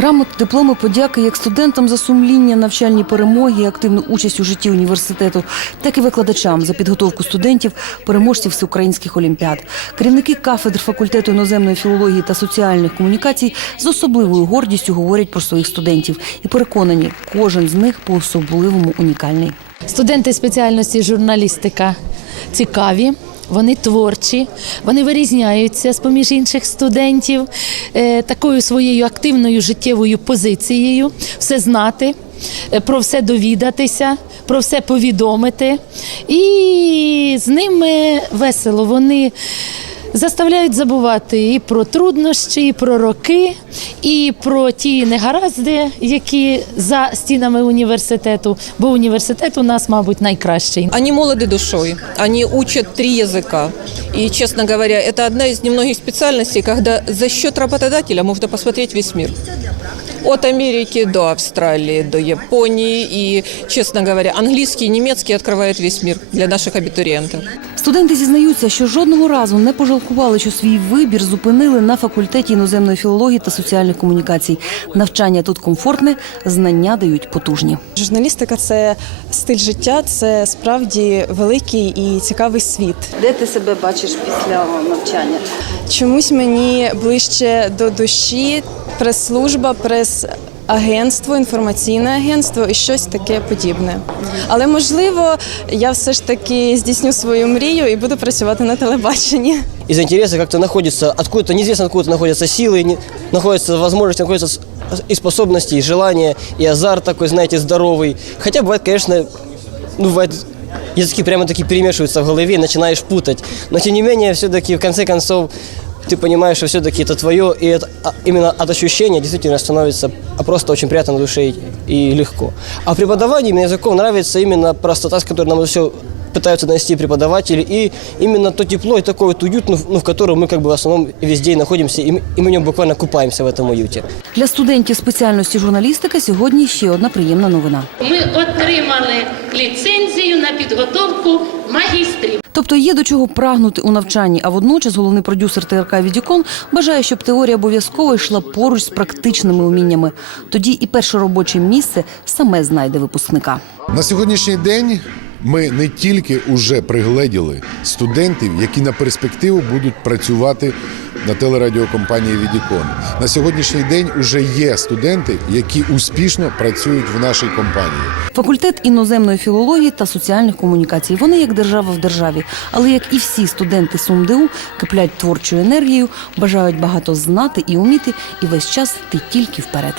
Грамоти, дипломи, подяки як студентам за сумління, навчальні перемоги, активну участь у житті університету, так і викладачам за підготовку студентів, переможців всеукраїнських олімпіад. Керівники кафедр факультету іноземної філології та соціальних комунікацій з особливою гордістю говорять про своїх студентів і переконані, кожен з них по особливому унікальний. Студенти спеціальності журналістика цікаві. Вони творчі, вони вирізняються з поміж інших студентів е, такою своєю активною життєвою позицією, все знати, е, про все довідатися, про все повідомити. І з ними весело. Вони заставляють забувати і про труднощі, і про роки, і про ті негаразди, які за стінами університету, бо університет у нас, мабуть, найкращий. Они молоды душой, они учат три языка. И, честно говоря, это одна из немногих специальностей, когда за счет работодателя можно посмотреть весь мир. От Америки до Австралии, до Японии. И, честно говоря, английский и немецкий открывают весь мир для наших абитуриентов. Студенти зізнаються, що жодного разу не пожалкували, що свій вибір зупинили на факультеті іноземної філології та соціальних комунікацій. Навчання тут комфортне, знання дають потужні. Журналістика це стиль життя, це справді великий і цікавий світ. Де ти себе бачиш після навчання? Чомусь мені ближче до душі прес-служба, прес-агентство, інформаційне агентство і щось таке подібне. Але можливо, я все ж таки здійсню свою мрію і буду працювати на телебаченні. из-за интереса как-то находится, откуда-то, неизвестно откуда находятся силы, не- находятся возможности, находятся с- и способности, и желания, и азарт такой, знаете, здоровый. Хотя бывает, конечно, ну, бывает, языки прямо таки перемешиваются в голове, и начинаешь путать. Но тем не менее, все-таки, в конце концов, ты понимаешь, что все-таки это твое, и это, а, именно от ощущения действительно становится а, просто очень приятно на душе и, и легко. А в преподавании мне языком нравится именно простота, с которой нам все пытаются донести преподаватели, и именно то тепло и такой вот уют, ну, в- ну, в котором мы как бы в основном весь день находимся, и мы, и мы в нем буквально купаемся в этом уюте. Для студентів спеціальності журналістика сьогодні ще одна приємна новина. Ми отримали ліцензію на підготовку магістрів. Тобто є до чого прагнути у навчанні, а водночас головний продюсер ТРК Відікон бажає, щоб теорія обов'язково йшла поруч з практичними уміннями. Тоді і перше робоче місце саме знайде випускника. На сьогоднішній день ми не тільки уже пригледіли студентів, які на перспективу будуть працювати на телерадіокомпанії Відікон. На сьогоднішній день уже є студенти, які успішно працюють в нашій компанії. Факультет іноземної філології та соціальних комунікацій. Вони як держава в державі, але як і всі студенти СумДУ, киплять творчою енергією, бажають багато знати і уміти, і весь час ти тільки вперед.